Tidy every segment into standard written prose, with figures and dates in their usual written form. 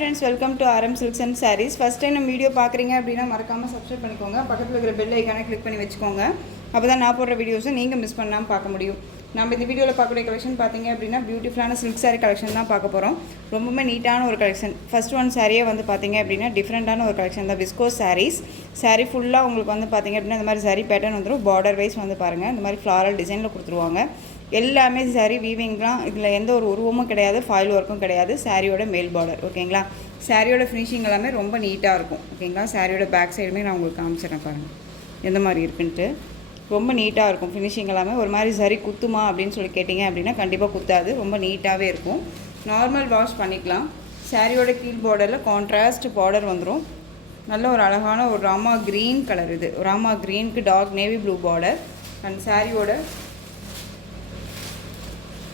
Friends, welcome to RM Silks and Sarees. First time நம்ம video பார்க்குறீங்க அப்படின்னா மறக்காமல் சப்ஸ்கிரைப் பண்ணிக்கோங்க. பக்கத்தில் இருக்கிற பெல் ஐக்கானை கிளிக் பண்ணி வச்சுக்கோங்க. அப்போ தான் நான் போடுற வீடியோஸை நீங்கள் மிஸ் பண்ணாமல் பார்க்க முடியும். நம்ம இந்த வீடியோவில் பார்க்கக்கூடிய கலெக்ஷன் பார்த்தீங்க அப்படின்னா பியூட்டிஃபுல்லான சில்க் சாரீ கலெக்ஷன் தான் பார்க்க போகிறோம். ரொம்பவே நீட்டான ஒரு கலெக்ஷன். ஃபஸ்ட் ஒன் சாரியே வந்து பார்த்தீங்க அப்படின்னா டிஃப்ரெண்ட்டான ஒரு கலெக்ஷன் தான். விஸ்கோஸ் சாரீஸ். சாரீ ஃபுல்லாக உங்களுக்கு வந்து பார்த்தீங்க அப்படின்னா இந்த மாதிரி சாரீ பேட்டர்ன் வந்துடும். பார்டர் வைஸ் வந்து பாருங்கள், இந்த மாதிரி ஃப்ளாரல் டிசைனில் கொடுத்துருவாங்க. எல்லாமே சாரீ வீவிங்லாம். இதில் எந்த ஒரு உருவமும் கிடையாது, ஃபாயில் ஒர்க்கும் கிடையாது. சாரியோட மேல் பார்டர் ஓகேங்களா. சாரியோட ஃபினிஷிங் எல்லாமே ரொம்ப நீட்டாக இருக்கும் ஓகேங்களா. சாரியோட பேக் சைடுமே நான் உங்களுக்கு காமிச்சிடறேன் பாருங்கள் எந்த மாதிரி இருக்குன்ட்டு. ரொம்ப நீட்டாக இருக்கும் ஃபினிஷிங் எல்லாமே. ஒரு மாதிரி சரி குத்துமா அப்படின்னு சொல்லி கேட்டிங்க அப்படின்னா கண்டிப்பாக குத்தாது, ரொம்ப நீட்டாகவே இருக்கும். நார்மல் வாஷ் பண்ணிக்கலாம். சாரியோட கீழ் பார்டரில் கான்ட்ராஸ்ட் பார்டர் வந்துடும். நல்ல ஒரு அழகான ஒரு ராமா க்ரீன் கலர். இது ராமா க்ரீனுக்கு dark navy blue border. And சாரியோட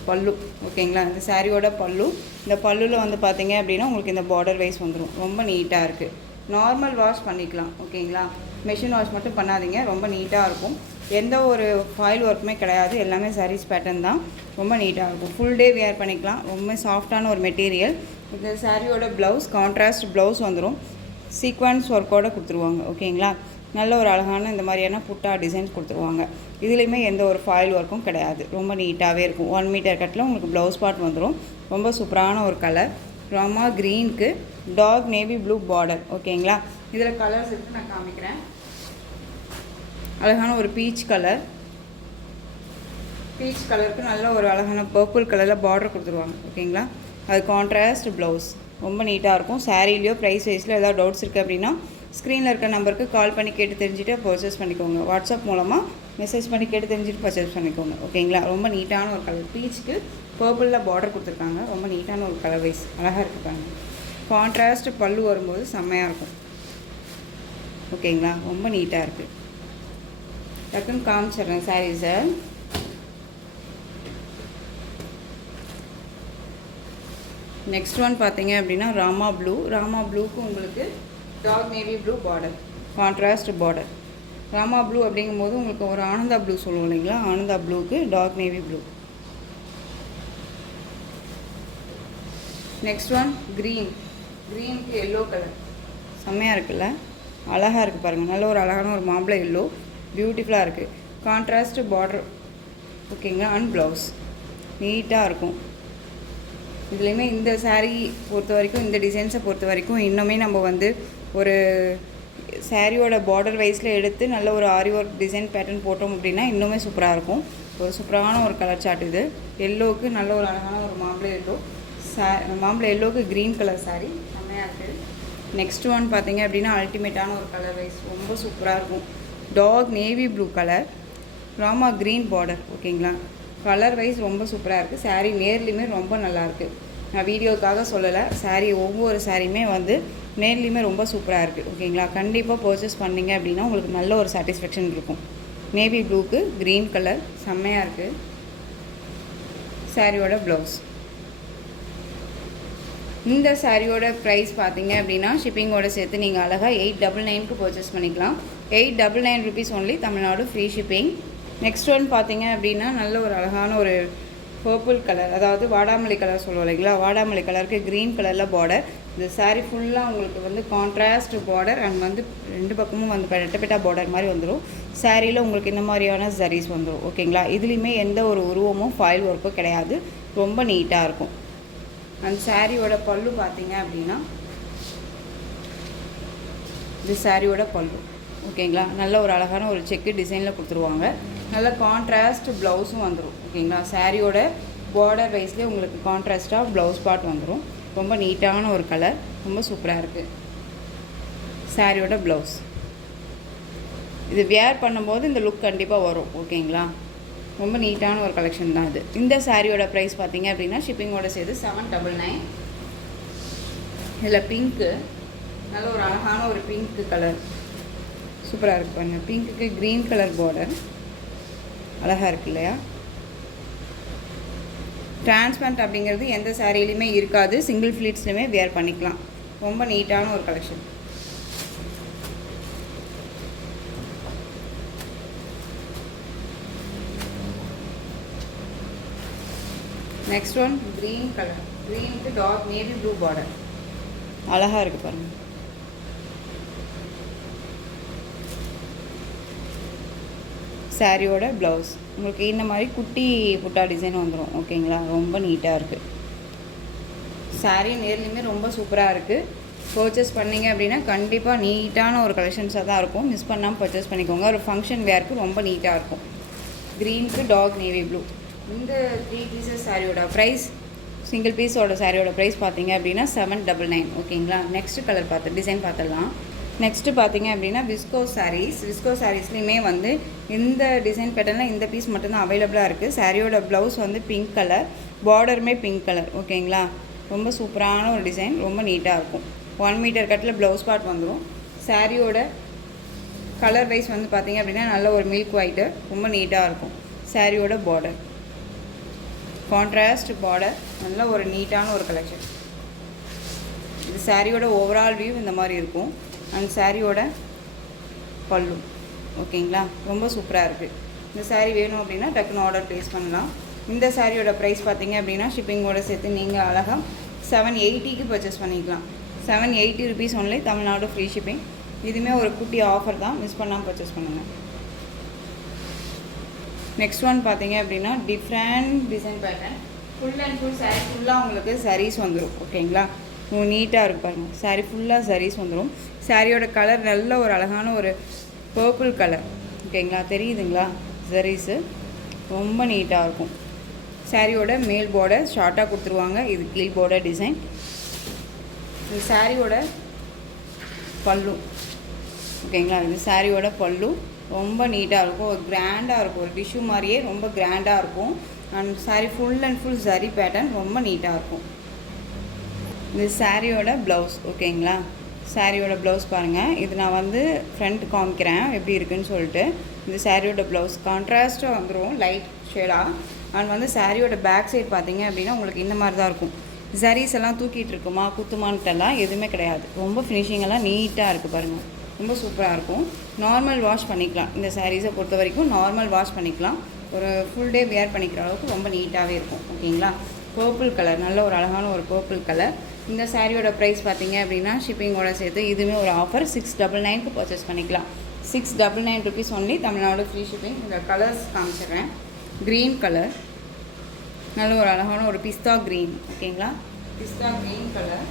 பல்லு ஓகேங்களா. இந்த சாரியோட பல்லு. இந்த பல்லுவில் வந்து பார்த்தீங்க அப்படின்னா உங்களுக்கு இந்த பார்டர் வைஸ் வந்துடும். ரொம்ப நீட்டாக இருக்குது. நார்மல் வாஷ் பண்ணிக்கலாம் ஓகேங்களா. மெஷின் வாஷ் மட்டும் பண்ணாதீங்க, ரொம்ப நீட்டாக இருக்கும். எந்த ஒரு ஃபாயில் ஒர்க்குமே கிடையாது, எல்லாமே சாரீஸ் பேட்டர்ன் தான். ரொம்ப நீட்டாக இருக்கும். ஃபுல் டே வியர் பண்ணிக்கலாம். ரொம்ப சாஃப்டான ஒரு மெட்டீரியல். இந்த சாரியோட ப்ளவுஸ் கான்ட்ராஸ்ட் ப்ளவுஸ் வந்துடும். சீக்வன்ஸ் ஒர்க்கோடு கொடுத்துருவாங்க ஓகேங்களா. நல்ல ஒரு அழகான இந்த மாதிரியான புட்டா டிசைன்ஸ் கொடுத்துருவாங்க. இதுலேயுமே எந்த ஒரு ஃபாயில் ஒர்க்கும் கிடையாது, ரொம்ப நீட்டாகவே இருக்கும். 1 மீட்டர் கட்டில் உங்களுக்கு ப்ளவுஸ் பார்ட் வந்துடும். ரொம்ப சூப்பரான ஒரு கலர். ராமா க்ரீனுக்கு டார்க் நேவி ப்ளூ பார்டர் ஓகேங்களா. இதில் கலர்ஸ் இருக்குது, நான் காமிக்கிறேன். அழகான ஒரு பீச் கலர். பீச் கலருக்கு நல்ல ஒரு அழகான பர்பிள் கலரில் பார்டர் கொடுத்துருவாங்க ஓகேங்களா. அது கான்ட்ராஸ்ட் ப்ளவுஸ். ரொம்ப நீட்டாக இருக்கும். சாரீலையோ ப்ரைஸ் வைஸில் ஏதாவது டவுட்ஸ் இருக்குது அப்படின்னா ஸ்க்ரீனில் இருக்க நம்பருக்கு கால் பண்ணி கேட்டு தெரிஞ்சுட்டு பர்ச்சேஸ் பண்ணிக்கோங்க. வாட்ஸ்அப் மூலமாக மெசேஜ் பண்ணி கேட்டு தெரிஞ்சுட்டு பர்ச்சேஸ் பண்ணிக்கோங்க ஓகேங்களா. ரொம்ப நீட்டான ஒரு கலர். பீச்சுக்கு பர்பிளில் பார்டர் கொடுத்துருக்காங்க. ரொம்ப நீட்டான ஒரு கலர் வைஸ் அழகாக இருக்குப்பாங்க. கான்ட்ராஸ்ட் பல்லு வரும்போது செம்மையாக இருக்கும் ஓகேங்களா. ரொம்ப நீட்டாக இருக்குது. டக்குன்னு காமிச்சிட்றேன் சாரீஸை. நெக்ஸ்ட் ஒன் பார்த்தீங்க அப்படின்னா ராமா ப்ளூ. ராமா ப்ளூக்கு உங்களுக்கு dark navy blue border, contrast border. Rama blue அப்படிங்கும்போது உங்களுக்கு ஒரு ஆனந்தா ப்ளூ சொல்லுவோம் இல்லைங்களா. ஆனந்தா ப்ளூக்கு dark navy blue. Next one green. க்ரீனுக்கு எல்லோ கலர். செம்மையாக இருக்குல்ல, அழகாக இருக்குது பாருங்கள். நல்ல ஒரு அழகான ஒரு மாம்பழம் எல்லோ, பியூட்டிஃபுல்லாக இருக்குது. கான்ட்ராஸ்ட் பார்டர் ஓகேங்களா. அண்ட் ப்ளவுஸ் நீட்டாக இருக்கும். இதுலேயுமே இந்த சாரீ பொறுத்த வரைக்கும், இந்த டிசைன்ஸை பொறுத்த வரைக்கும் இன்னுமே நம்ம வந்து ஒரு சாரியோட பார்டர் வைஸில் எடுத்து நல்ல ஒரு ஆரி ஒர்க் டிசைன் பேட்டர்ன் போட்டோம் அப்படின்னா இன்னுமே சூப்பராக இருக்கும். ஒரு சூப்பரான ஒரு கலர் சார்ட் இது. எல்லோவுக்கு நல்ல ஒரு அழகான ஒரு மாம்பழம் எல்லோ. மாம்பழம் எல்லோவுக்கு க்ரீன் கலர் சாரீ செம்மையாக இருக்குது. நெக்ஸ்ட் ஒன் பார்த்தீங்க அப்படின்னா அல்டிமேட்டான ஒரு கலர் வைஸ் ரொம்ப சூப்பராக இருக்கும். Dark navy blue colour, Rama green border ஓகேங்களா. கலர் வைஸ் ரொம்ப சூப்பராக இருக்குது. சாரீ நேர்லேயுமே ரொம்ப நல்லாயிருக்கு. நான் வீடியோக்காக சொல்லலை, சாரீ ஒவ்வொரு சாரியுமே வந்து நேர்லேயுமே ரொம்ப சூப்பராக இருக்குது ஓகேங்களா. கண்டிப்பாக பர்ச்சேஸ் பண்ணிங்க அப்படின்னா உங்களுக்கு நல்ல ஒரு சாட்டிஸ்ஃபேக்ஷன் இருக்கும். நேவி ப்ளூக்கு க்ரீன் கலர் செம்மையாக இருக்குது. சாரியோட ப்ளவுஸ். இந்த சாரியோட ப்ரைஸ் பார்த்தீங்க அப்படின்னா ஷிப்பிங்கோடு சேர்த்து நீங்கள் அழகாக 899க்கு பர்ச்சேஸ் பண்ணிக்கலாம். 899 rupees only, Tamil Nadu free shipping. Next one பார்த்தீங்க அப்படின்னா நல்ல ஒரு அழகான ஒரு பர்பிள் கலர், அதாவது வாடாமல்லி கலர் சொல்லுவோம் இல்லைங்களா. வாடாமல்லி கலருக்கு க்ரீன் கலரில் பார்டர். இந்த சாரீ ஃபுல்லாக உங்களுக்கு வந்து கான்ட்ராஸ்ட் பார்டர் அண்ட் வந்து 2 பக்கமும் வந்து ரெட்டப்பெட்டா பார்டர் மாதிரி வந்துடும். சாரியில் உங்களுக்கு இந்த மாதிரியான சாரீஸ் வந்துடும் ஓகேங்களா. இதுலேயுமே எந்த ஒரு உருவமும் ஃபாயில் ஒர்க்கும் கிடையாது, ரொம்ப நீட்டாக இருக்கும். அந்த சாரியோட பல்லு பார்த்தீங்க அப்படின்னா இது சாரியோட பல்லு ஓகேங்களா. நல்ல ஒரு அழகான ஒரு செக்கு டிசைனில் கொடுத்துருவாங்க. நல்ல கான்ட்ராஸ்ட் ப்ளவுஸும் வந்துடும் ஓகேங்களா. சாரியோட பார்டர் வைஸ்லேயே உங்களுக்கு கான்ட்ராஸ்ட்டாக ப்ளவுஸ் பார்ட் வந்துடும். ரொம்ப நீட்டான ஒரு கலர், ரொம்ப சூப்பராக இருக்குது. சாரியோட ப்ளவுஸ். இது வியர் பண்ணும்போது இந்த லுக் கண்டிப்பாக வரும் ஓகேங்களா. ரொம்ப நீட்டான ஒரு கலெக்ஷன் தான் இது. இந்த சாரியோட ப்ரைஸ் பார்த்தீங்க அப்படின்னா ஷிப்பிங்கோட சேர்த்து 799. இதில் பிங்க்கு, நல்ல ஒரு அழகான ஒரு பிங்க்கு கலர் சூப்பராக இருக்குது பாருங்கள். பிங்க்குக்கு க்ரீன் கலர் பார்டர் அழகாக இருக்குது இல்லையா. டிரான்ஸ்பரண்ட் அப்படிங்கிறது எந்த சாரிலையுமே இருக்காது, சிங்கிள் ஃப்ளீட்ஸ்லையுமே வியர் பண்ணிக்கலாம். ரொம்ப நீட்டான ஒரு collection. Next one green colour. க்ரீனுக்கு டார்க் நேவி ப்ளூ பார்டர். அழகாக இருக்குது பாருங்கள். சாரியோட ப்ளவுஸ் உங்களுக்கு இந்த மாதிரி குட்டி புட்டா டிசைன் வந்துடும். ஓகேங்களா, ரொம்ப நீட்டாக இருக்குது. சாரீ நேர்லேயுமே ரொம்ப சூப்பராக இருக்குது. பர்ச்சேஸ் பண்ணிங்க அப்படின்னா கண்டிப்பாக நீட்டான ஒரு கலெக்ஷன்ஸாக தான் இருக்கும். மிஸ் பண்ணாமல் பர்ச்சேஸ் பண்ணிக்கோங்க. ஒரு ஃபங்க்ஷன் வேருக்கு ரொம்ப நீட்டாக இருக்கும். க்ரீனுக்கு டார்க் நேவி ப்ளூ. இந்த 3 பீசஸ் சாரியோட ப்ரைஸ், சிங்கிள் பீஸோட சாரியோட ப்ரைஸ் பார்த்தீங்க அப்படின்னா 799. ஓகேங்களா, நெக்ஸ்ட் கலர் டிசைன் பார்த்துடலாம். நெக்ஸ்ட்டு பார்த்தீங்க அப்படின்னா விஸ்கோ சாரீஸ். விஸ்கோ சாரீஸ்லேயுமே வந்து இந்த டிசைன் பேட்டர்னில் இந்த பீஸ் மட்டும்தான் அவைலபிளாக இருக்குது. சாரியோட ப்ளவுஸ் வந்து பிங்க் கலர், பார்டருமே பிங்க் கலர். ஓகேங்களா, ரொம்ப சூப்பரான ஒரு டிசைன், ரொம்ப நீட்டாக இருக்கும். 1 மீட்டர் கட்டில் ப்ளவுஸ் பார்ட் வந்துடும். சாரியோட கலர் வைஸ் வந்து பார்த்திங்க அப்படின்னா நல்ல ஒரு மில்க் ஒயிட்டு, ரொம்ப நீட்டாக இருக்கும். சாரியோட பார்டர் கான்ட்ராஸ்ட் பார்டர், நல்ல ஒரு நீட்டான ஒரு கலெக்ஷன். இது சாரியோட ஓவரால் வியூ இந்த மாதிரி இருக்கும். அண்ட் சாரியோட பல்லு. ஓகேங்களா, ரொம்ப சூப்பராக இருக்குது. இந்த சாரீ வேணும் அப்படின்னா டக்குன்னு ஆர்டர் ப்ளேஸ் பண்ணலாம். இந்த சாரியோட ப்ரைஸ் பார்த்தீங்க அப்படின்னா ஷிப்பிங்கோடு சேர்த்து நீங்கள் அழகாக 780க்கு பர்ச்சேஸ் பண்ணிக்கலாம். 780 rupees only, Tamil Nadu free shipping. இதுவுமே ஒரு குட்டி ஆஃபர் தான், மிஸ் பண்ணாமல் பர்ச்சேஸ் பண்ணுங்கள். நெக்ஸ்ட் ஒன் பார்த்தீங்க அப்படின்னா different design pattern. Full and full sari ஃபுல்லாக உங்களுக்கு சாரீஸ் வந்துடும். ஓகேங்களா, நீட்டாக இருக்கு பாருங்கள். சாரீ ஃபுல்லாக சாரீஸ் வந்துடும். சாரியோட கலர் நல்ல ஒரு அழகான ஒரு பர்பிள் கலர். ஓகேங்களா, தெரியுதுங்களா? சாரீஸு ரொம்ப நீட்டாக இருக்கும். சாரியோட மேல் பார்டர் ஷார்ட்டாக கொடுத்துருவாங்க. இது கீழ் பார்டர் டிசைன். இது சாரியோட பல்லு. ஓகேங்களா, இது சாரியோட பல்லு ரொம்ப நீட்டாக இருக்கும். ஒரு கிராண்டாக இருக்கும். ஒரு டிஷ்யூ மாதிரியே ரொம்ப கிராண்டாக இருக்கும். And sari full and full சரி பேட்டர்ன் ரொம்ப நீட்டாக இருக்கும். இது சாரியோட ப்ளவுஸ். ஓகேங்களா, சாரியோட ப்ளவுஸ் பாருங்கள். இது நான் வந்து ஃப்ரண்ட் காமிக்கிறேன் எப்படி இருக்குதுன்னு சொல்லிட்டு. இது சாரியோட ப்ளவுஸ் கான்ட்ராஸ்ட்டாக வந்துடும், லைட் ஷேடாக. அண்ட் வந்து சாரியோட பேக் சைட் பார்த்தீங்க அப்படின்னா உங்களுக்கு இந்த மாதிரி தான் இருக்கும். சாரீஸ் எல்லாம் தூக்கிட்டு இருக்குமா குத்துமான்ட்டெல்லாம் எதுவுமே கிடையாது. ரொம்ப ஃபினிஷிங்கெல்லாம் நீட்டாக இருக்குது பாருங்கள், ரொம்ப சூப்பராக இருக்கும். நார்மல் வாஷ் பண்ணிக்கலாம். இந்த சாரீஸை பொறுத்த வரைக்கும் நார்மல் வாஷ் பண்ணிக்கலாம். ஒரு ஃபுல் டே வேர் பண்ணிக்கிற அளவுக்கு ரொம்ப நீட்டாகவே இருக்கும். ஓகேங்களா, பர்பிள் கலர், நல்ல ஒரு அழகான ஒரு பர்பிள் கலர். இந்த சாரியோட ப்ரைஸ் பார்த்தீங்க அப்படின்னா ஷிப்பிங்கோட சேர்த்து இதுவுமே ஒரு ஆஃபர் 699க்கு பர்ச்சேஸ் பண்ணிக்கலாம். 699 rupees only, Tamil Nadu free shipping. இந்த கலர்ஸ் காமிச்சிடுறேன். க்ரீன் கலர், நல்ல ஒரு அழகான ஒரு பிஸ்தா க்ரீன். ஓகேங்களா, pista green colour.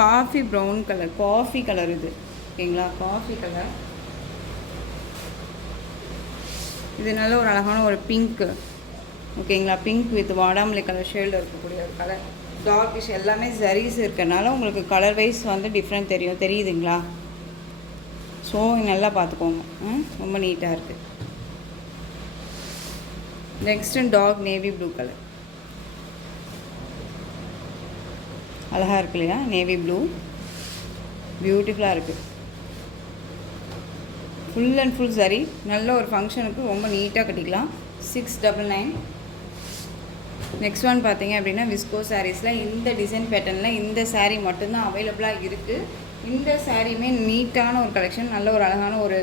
Coffee brown colour, coffee colour இது. ஓகேங்களா, காஃபி கலர். இது நல்ல ஒரு அழகான ஒரு பிங்க்கு. ஓகேங்களா, பிங்க் வித் வாடாமல்லி கலர் ஷேடில் இருக்கக்கூடிய ஒரு கலர். டார்க்கிஷ் எல்லாமே ஜரீஸ் இருக்கிறனால உங்களுக்கு கலர் வைஸ் வந்து டிஃப்ரெண்ட் தெரியுதுங்களா? ஸோ நல்லா பார்த்துக்கோங்க, ரொம்ப நீட்டாக இருக்குது. Next dark navy blue colour, அழகாக இருக்கு இல்லையா? நேவி ப்ளூ பியூட்டிஃபுல்லாக இருக்குது. ஃபுல் அண்ட் ஃபுல் சரி, நல்ல ஒரு ஃபங்க்ஷனுக்கு ரொம்ப நீட்டாக கட்டிக்கலாம். 699. நெக்ஸ்ட் ஒன் பார்த்தீங்க அப்படின்னா விஸ்கோ சாரீஸில் இந்த டிசைன் பேட்டர்னில் இந்த சாரீ மட்டும்தான் அவைலபிளாக இருக்குது. இந்த சாரீயுமே நீட்டான ஒரு கலெக்ஷன், நல்ல ஒரு அழகான ஒரு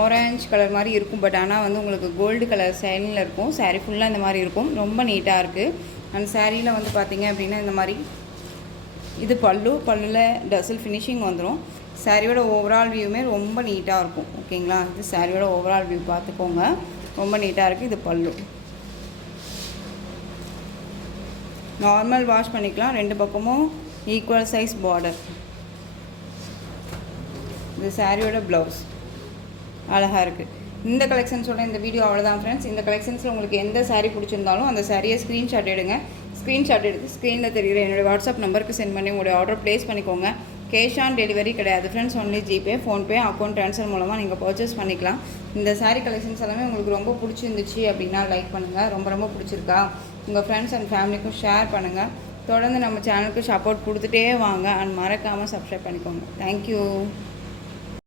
ஆரஞ்சு கலர் மாதிரி இருக்கும். பட் ஆனால் வந்து உங்களுக்கு கோல்டு கலர் சைனில் இருக்கும். சாரீ ஃபுல்லாக இந்த மாதிரி இருக்கும், ரொம்ப நீட்டாக இருக்குது. அந்த சாரியில் வந்து பார்த்தீங்க அப்படின்னா இந்த மாதிரி இது பல்லுவில் டசல் ஃபினிஷிங் வந்துடும். சாரியோட ஓவரால் வியூமே ரொம்ப நீட்டாக இருக்கும். ஓகேங்களா, இது சாரியோட ஓவரால் வியூ பார்த்துக்கோங்க, ரொம்ப நீட்டாக இருக்குது. இது பல்லு நார்மல் வாஷ் பண்ணிக்கலாம். 2 பக்கமும் ஈக்குவல் சைஸ் பார்டர். இது சாரியோட ப்ளவுஸ் அழகாக இருக்குது. இந்த கலெக்ஷன்ஸோட இந்த வீடியோ அவ்வளோதான் ஃப்ரெண்ட்ஸ். இந்த கலெக்ஷன்ஸில் உங்களுக்கு எந்த சாரீ பிடிச்சிருந்தாலும் அந்த சாரியை ஸ்க்ரீன்ஷாட் எடுங்க. ஸ்க்ரீன்ஷாட் எடுத்து ஸ்க்ரீனில் தெரிகிற என்னோடய வாட்ஸ்அப் நம்பருக்கு சென்ட் பண்ணி உங்களுடைய ஆர்டர் ப்ளேஸ் பண்ணிக்கோங்க. கேஷ் ஆன் டெலிவரி கிடையாது friends, only GPay, PhonePe, account transfer மூலமாக நீங்கள் பர்ச்சேஸ் பண்ணிக்கலாம். இந்த சாரீ கலெக்ஷன்ஸ் எல்லாமே உங்களுக்கு ரொம்ப பிடிச்சிருந்துச்சு அப்படின்னா லைக் பண்ணுங்கள். ரொம்ப பிடிச்சிருக்கா உங்கள் ஃப்ரெண்ட்ஸ் அண்ட் ஃபேமிலிக்கும் ஷேர் பண்ணுங்கள். தொடர்ந்து நம்ம சேனலுக்கு சப்போர்ட் கொடுத்துட்டே வாங்க. அண்ட் மறக்காமல் சப்ஸ்கிரைப் பண்ணிக்கோங்க. தேங்க்யூ.